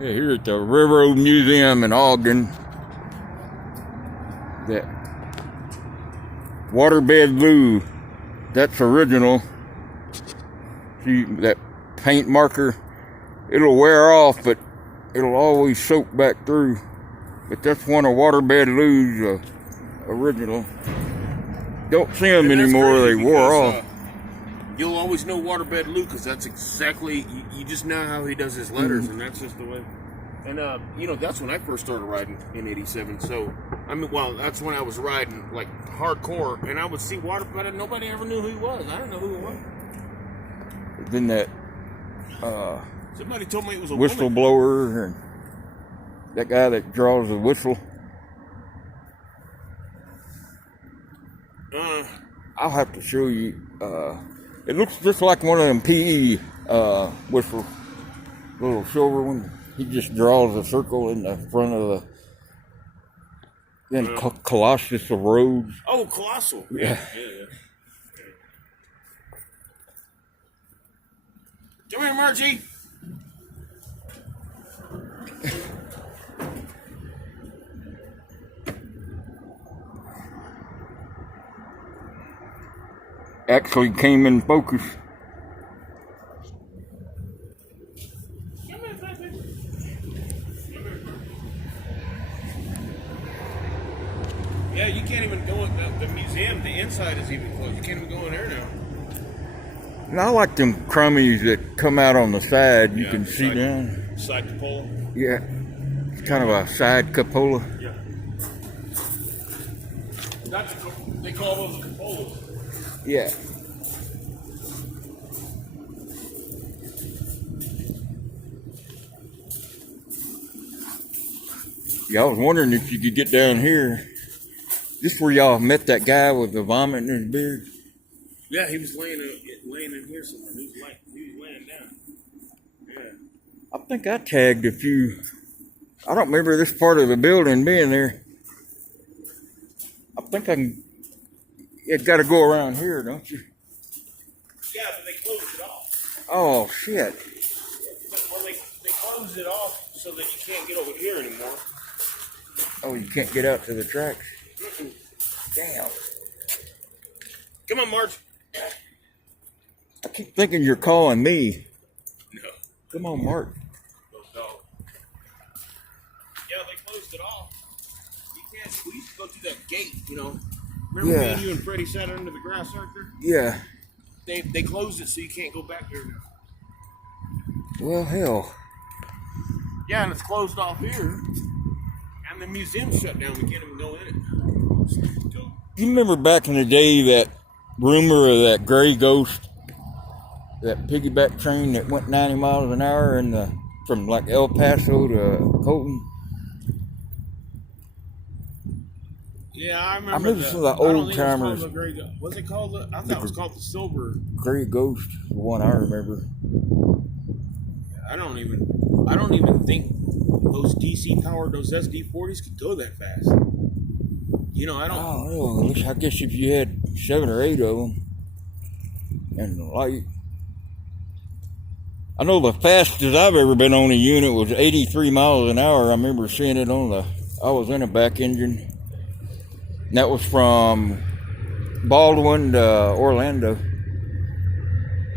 Yeah, here at the Railroad Museum in Ogden, that waterbed loo, that's original. See that paint marker? It'll wear off, but it'll always soak back through. But that's one of waterbed loo's original. Don't see them anymore, they wore off. You'll always know waterbed Lou because that's exactly, you just know how he does his letters, and that's just the way. And, that's when I first started riding in 87. So, that's when I was riding, like, hardcore, and I would see waterbed, and nobody ever knew who he was. I didn't know who he was. Then that, somebody told me it was a whistleblower, and that guy that draws the whistle. I'll have to show you. It looks just like one of them PE whistles, little silver one. He just draws a circle in the front of the Colossus of Rhodes. Oh, Colossal. Yeah. Come here, Margie. Actually came in focus. Yeah, you can't even go in the museum. The inside is even closed. You can't even go in there now. And I like them crummies that come out on the side. You can see down. Side cupola. Yeah. It's kind of a side cupola. Yeah. They call those cupolas. Yeah. Yeah, I was wondering if you could get down here. This is where y'all met that guy with the vomit in his beard? Yeah, he was laying in here somewhere. He was laying down. Yeah. I think I tagged a few. I don't remember this part of the building being there. I think I can. You got to go around here, don't you? Yeah, but they closed it off. Oh, shit. Well, they closed it off so that you can't get over here anymore. Oh, you can't get out to the tracks? Mm-mm. Damn. Come on, Marge. I keep thinking you're calling me. No. Come on, Mark. No. Yeah, they closed it off. You can't. We used to go through that gate, Remember me and you and Freddie sat under the grass right there? Yeah. They closed it so you can't go back there now. Well, hell. Yeah, and it's closed off here. And the museum's shut down. We can't even go in it. You remember back in the day that rumor of that gray ghost, that piggyback train that went 90 miles an hour from like El Paso to Colton? Yeah, I remember. I some of the old timers. Was it called? I thought it was called the Silver. Gray Ghost, the one I remember. I don't even think those DC powered, those SD40s could go that fast. I don't. Oh, no. I guess if you had 7 or 8 of them, and like, I know the fastest I've ever been on a unit was 83 miles an hour. I remember seeing it I was in a back engine. And that was from Baldwin to Orlando.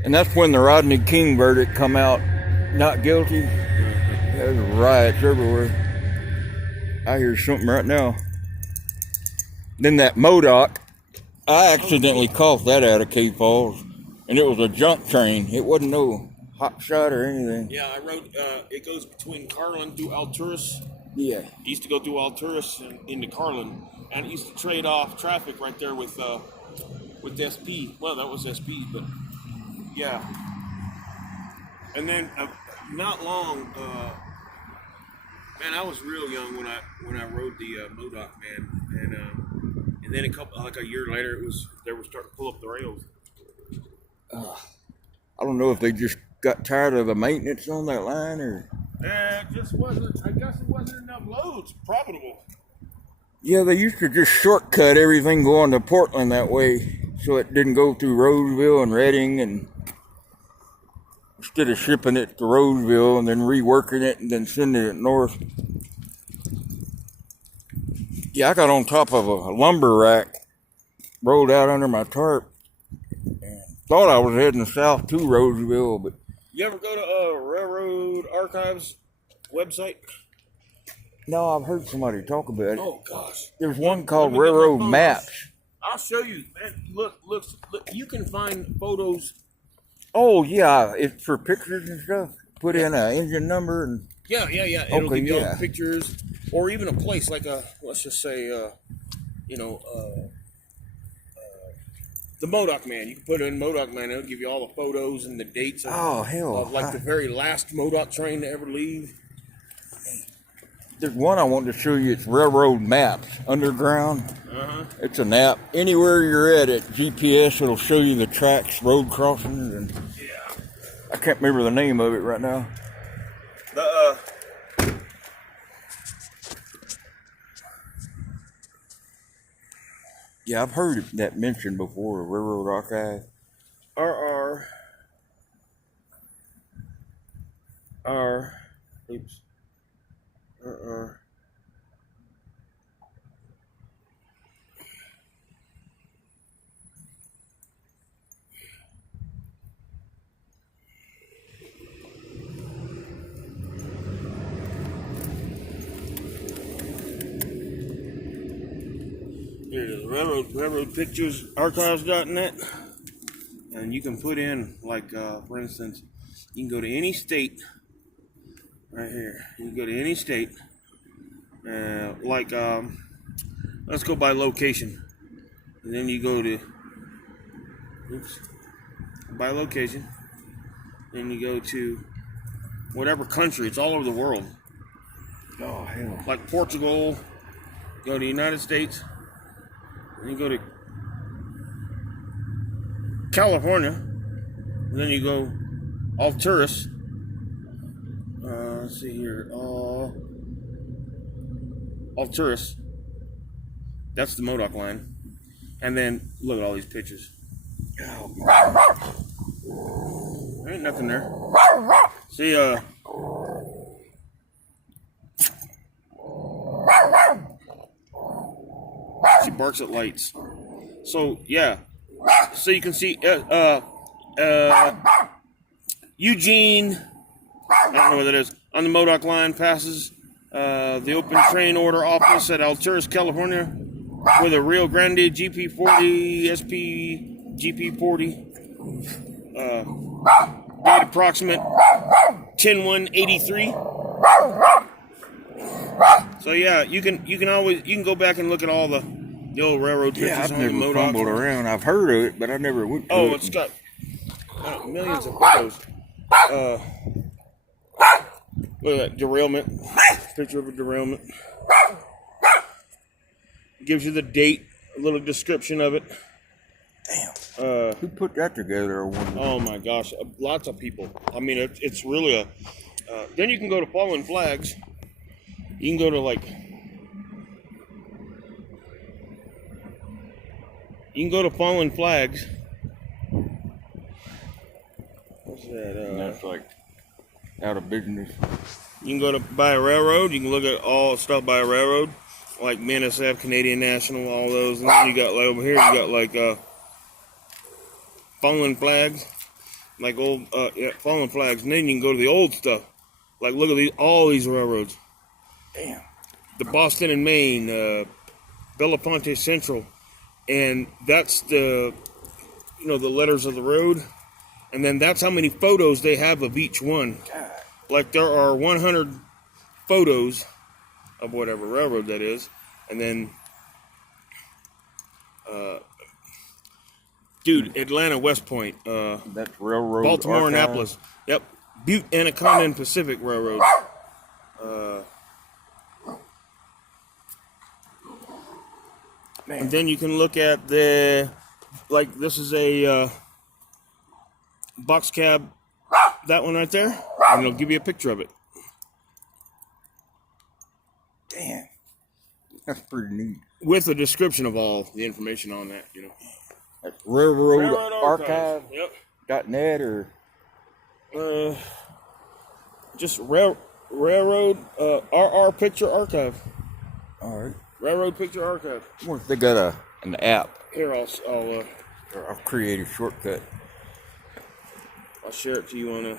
And that's when the Rodney King verdict come out, not guilty. There was riots everywhere. I hear something right now. Then that Modoc, I accidentally coughed that out of Cave Falls. And it was a junk train. It wasn't no hot shot or anything. Yeah, I rode, it goes between Carlin through Alturas. Yeah. It used to go through Alturas and into Carlin. And it used to trade off traffic right there with SP. Well, that was SP, but yeah. And then not long, man, I was real young when I rode the Modoc, man, and then a year later, they were starting to pull up the rails. I don't know if they just got tired of the maintenance on that line or. It just wasn't. I guess it wasn't enough loads profitable. Yeah, they used to just shortcut everything going to Portland that way, so it didn't go through Roseville and Redding and instead of shipping it to Roseville and then reworking it and then sending it north. Yeah, I got on top of a lumber rack, rolled out under my tarp, and thought I was heading south to Roseville, but You ever go to Railroad Archives website? no, I've heard somebody talk about it. Oh gosh, There's one called Let me get my Railroad photos. Maps. I'll show you, man. Look. You can find photos. Oh yeah, it's for pictures and stuff. Put in an engine number and Yeah. It'll Okay, give you all yeah. the pictures, or even a place like let's just say, the Modoc Man. You can put in Modoc Man. It'll give you all the photos and the dates of, oh hell, of like the very last Modoc train to ever leave. there's one I wanted to show you. It's Railroad Maps Underground. It's an app. Anywhere you're at GPS, it'll show you the tracks, road crossings, and Yeah. I can't remember the name of it right now. The Yeah, I've heard that mentioned before. Railroad Archive. oops. Here it is, Railroad Pictures Archives.net. And you can put in, like, for instance, you can go to any state, right here. You can go to any state, let's go by location. And then you go to, by location. Then you go to whatever country. It's all over the world. Oh hell. Like Portugal, go to the United States, and you go to California, and then you go Alturas. Let's see here. Alturas. That's the Modoc line. And then look at all these pictures. Oh, There ain't nothing there. See, she barks at lights. So yeah. So you can see Eugene, I don't know what that is, on the Modoc line passes the open train order office at Alturas, California, with a Rio Grande GP40 SP GP40. Date approximate 10/1/83. So yeah, you can go back and look at all the old railroad pictures yeah, I've on the never Modoc. fumbled around. I've heard of it, but I never went to it. Oh, it's got millions of photos. Look at that derailment. Picture of a derailment. Gives you the date, a little description of it. Damn. Who put that together? I wonder. Oh my gosh, lots of people. I mean, it's really a. Then you can go to Fallen Flags. You can go to Fallen Flags. What's that? And that's like out of business. You can go to by a railroad. You can look at all stuff by a railroad, like MNSF, Canadian National, all those. And then you got like over here, you got like Fallen Flags, like old Fallen Flags. And then you can go to the old stuff, like look at all these railroads. Damn. The Boston and Maine, Belafonte Central, and that's the the letters of the road, and then that's how many photos they have of each one. God. Like there are 100 photos of whatever railroad that is, and then, Atlanta West Point, That's Railroad Baltimore Archive. Annapolis, yep, Butte, Anaconda, and Pacific Railroad. And then you can look at this is a box cab, that one right there, and it'll give you a picture of it. Damn. That's pretty neat. With a description of all the information on that, That's Railroad Railroad Archives. Archive.net Yep. or Just railroad RR Picture Archive. All right. Railroad Picture Archive. I wonder if they got an app Here, or a creative shortcut. I'll share it to you on a.